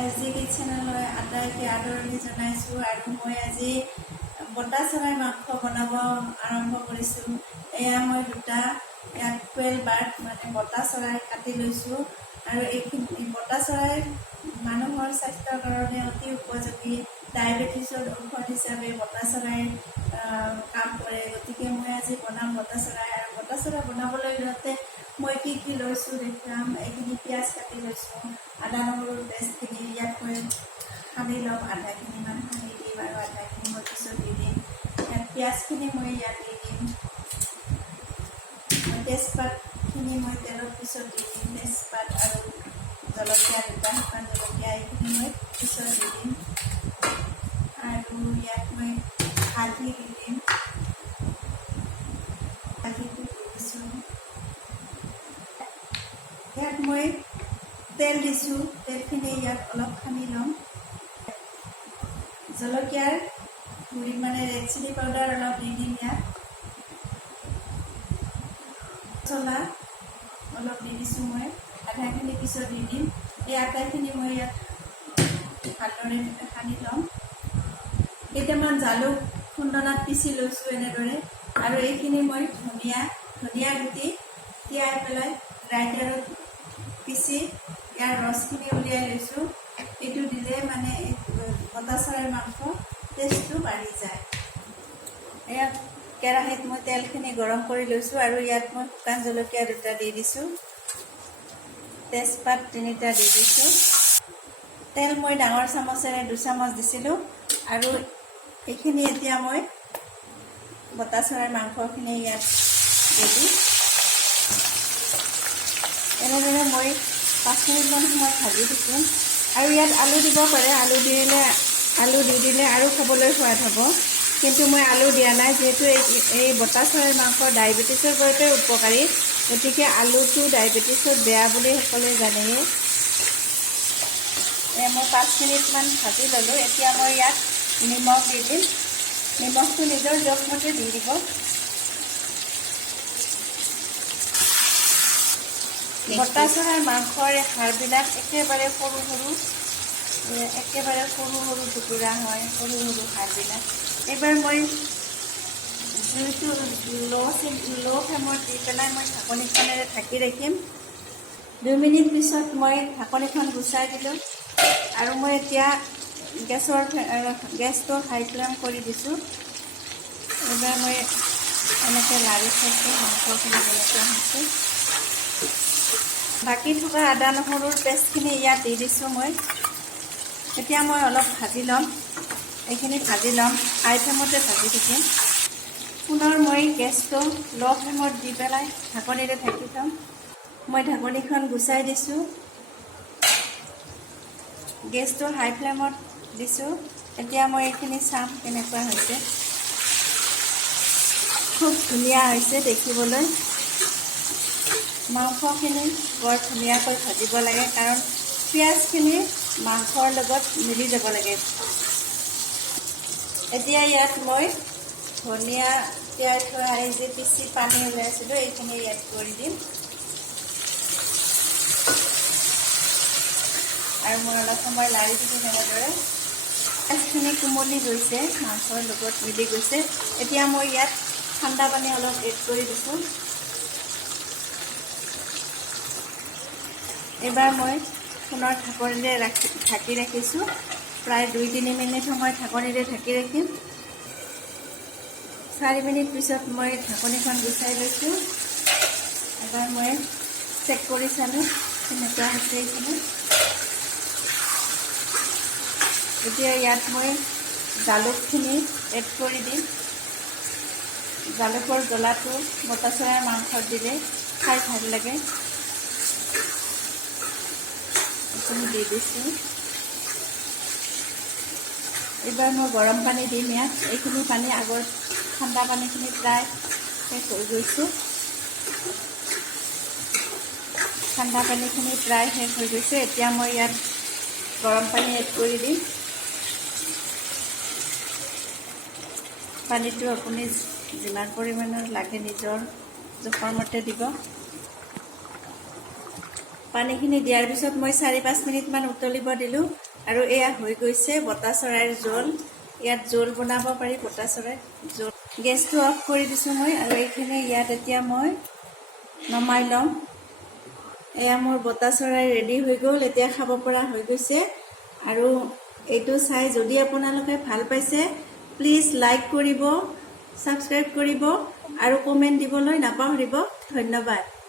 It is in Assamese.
আজি কিচেনলৈ আটাইকে আদৰণি জনাইছোঁ আৰু মই আজি বটা চৰাই মাংস বনাব আৰম্ভ কৰিছোঁ। এয়া মই দুটা কোৱেল বাৰ্ড মানে বটা চৰাই কাটি লৈছোঁ আৰু এইখিনি বটা চৰাই মানুহৰ স্বাস্থ্যৰ কাৰণে অতি উপযোগী। ডায়েবেটিছৰ ঔষধ হিচাপে বটা চৰাই কাম কৰে। গতিকে মই আজি বনাম বটা চৰাই আৰু বটা চৰাই বনাবলৈ লওঁতে মই কি লৈছোঁ দেখাম। এইখিনি পিঁয়াজ কাটি লৈছোঁ, আদা নহৰুৰ পেষ্টখিনি ইয়াত মই সানি ল'ম, আধাখিনিমান সানি দিম আৰু আধাখিনি মই পিছত দি দিম। ইয়াত পিঁয়াজখিনি মই ইয়াত দি দিম, তেজপাতখিনি মই তেলৰ পিছত দি দিম, তেজপাত আৰু জলকীয়া দুটা শুকান জলকীয়া এইখিনি মই পিছত দি দিম আৰু ইয়াত মই হালধি দি দিম, হালধিটো দি দিছোঁ। ইয়াত মই তেল দিছোঁ, তেলখিনি ইয়াত অলপ সানি ল'ম। জলকীয়াৰ গুড়ি মানে ৰেড চিলি পাউডাৰ অলপ দি দিম, ইয়াত মছলা অলপ দি দিছোঁ মই, আটাইখিনি পিছত দি দিম। এই আটাইখিনি মই ইয়াত ভালদৰে সানি ল'ম। কেইটামান জালুক খুন্দনাত পিচি লৈছোঁ এনেদৰে আৰু এইখিনি মই ধনিয়া গুটি তিয়াই পেলাই গ্ৰাইণ্ডাৰত পিচি ইয়াৰ ৰসখিনি উলিয়াই লৈছোঁ। এইটো দিলে মানে বটা চৰাইৰ মাংস টেষ্টটো বাঢ়ি যায়। ইয়াত কেৰাহীত মই তেলখিনি গৰম কৰি লৈছোঁ আৰু ইয়াত মই শুকান জলকীয়া দুটা দি দিছোঁ, তেজপাত 3টা দি দিছোঁ। তেল মই ডাঙৰ চামুচেৰে 2 চামুচ দিছিলোঁ আৰু এইখিনি এতিয়া মই বটা চৰাইৰ মাংসখিনি ইয়াত দি দিম। এনেদৰে মই 5 মিনিটমান সময় ভাজি থাকিম আৰু ইয়াত আলু দিব পাৰে। আলু দি দিলে আৰু খাবলৈ সোৱাদ হ'ব, কিন্তু মই আলু দিয়া নাই যিহেতু এই বটা চৰাইৰ মাংস ডায়েবেটিছৰ বাবে উপকাৰী। গতিকে আলুটো ডায়েবেটিছত বেয়া বুলি সকলোৱে জানেই। মই 5 মিনিটমান ভাজি ল'লোঁ। এতিয়া মই ইয়াত নিমখ দি দিম, নিমখটো নিজৰ জোখমতে দি দিব। বটা চৰাইৰ মাংসৰ হাড়বিলাক একেবাৰে সৰু সৰু টুকুৰা হয়, সৰু হাড়বিলাক। এইবাৰ মই জুইটো ল' ফ্লেমত দি পেলাই মই ঢাকনিখনেৰে ঢাকি ৰাখিম। 2 মিনিট পিছত মই ঢাকনিখন গুচাই দিলোঁ আৰু মই এতিয়া গেছটো হাই ফ্লেম কৰি দিছোঁ। এইবাৰ মই এনেকৈ লাৰি চাইছোঁ মাংসখিনি কেনেকুৱা হৈছে। বাকী থকা আদা নহৰুৰ পেষ্টখিনি ইয়াত দি দিছোঁ মই। এতিয়া মই অলপ ভাজি ল'ম, এইখিনি ভাজি ল'ম, হাই ফ্লেমতে ভাজি থাকিম। পুনৰ মই গেছটো ল' ফ্লেমত দি পেলাই ঢাকনিৰে ঢাকি থ'ম। মই ঢাকনিখন গুচাই দিছোঁ, গেছটো হাই ফ্লেমত দিছোঁ। এতিয়া মই এইখিনি চাম কেনেকুৱা হৈছে। খুব ধুনীয়া হৈছে দেখিবলৈ। মাংসখিনি বৰ ধুনীয়াকৈ ভাজিব লাগে, কাৰণ পিঁয়াজখিনি মাংসৰ লগত মিলি যাব লাগে। এতিয়া ইয়াত মই ধনিয়া তিয়াই থোৱা এই যে পিচি পানী ওলাইছিলোঁ এইখিনি ইয়াত কৰি দিম আৰু মই অলপ সময় লাৰি থাকিম এনেদৰে। পিঁয়াজখিনি কোমলি গৈছে, মাংসৰ লগত মিলি গৈছে। এতিয়া মই ইয়াত ঠাণ্ডা পানী অলপ এড কৰি দিছোঁ। এইবাৰ মই পুনৰ ঢাকনিৰে ঢাকি ৰাখিছোঁ। প্ৰায় 2-3 মিনিট সময় ঢাকনিৰে ঢাকি ৰাখিম। 4 মিনিট পিছত মই ঢাকনিখন গুচাই লৈছোঁ। এবাৰ মই চেক কৰি চালোঁ কেনেকুৱা হৈছে এইখিনি। এতিয়া ইয়াত মই জালুকখিনি এড কৰি দিম। জালুকৰ জ্বলাটো বটা চৰাইৰ মাংসত দিলে খাই ভাল লাগে। এইখিনি দি দিছোঁ। এইবাৰ মই গৰম পানী দিম ইয়াত। এইখিনি পানী আগৰ ঠাণ্ডা পানীখিনি প্ৰায় শেষ হৈ গৈছে। ঠাণ্ডা পানীখিনি প্ৰায় শেষ হৈ গৈছে। এতিয়া মই ইয়াত গৰম পানী এড কৰি দিম। পানীটো আপুনি যিমান পৰিমাণৰ লাগে নিজৰ জোখৰ মতে দিব। পানীখিনি দিয়াৰ পিছত মই 4-5 মিনিটমান উতলিব দিলোঁ আৰু এয়া হৈ গৈছে বতা চৰাইৰ জোল। ইয়াত জোল বনাব পাৰি, বতা চৰাইৰ জোল। গেছটো অফ কৰি দিছোঁ মই, আৰু এইখিনি ইয়াত এতিয়া মই নমাই ল'ম। এয়া মোৰ বতা চৰাই ৰেডি হৈ গ'ল, এতিয়া খাব পৰা হৈ গৈছে। আৰু এইটো চাই যদি আপোনালোকে ভাল পাইছে, প্লিজ লাইক কৰিব, ছাবস্ক্ৰাইব কৰিব আৰু কমেণ্ট দিবলৈ নাপাহৰিব। ধন্যবাদ।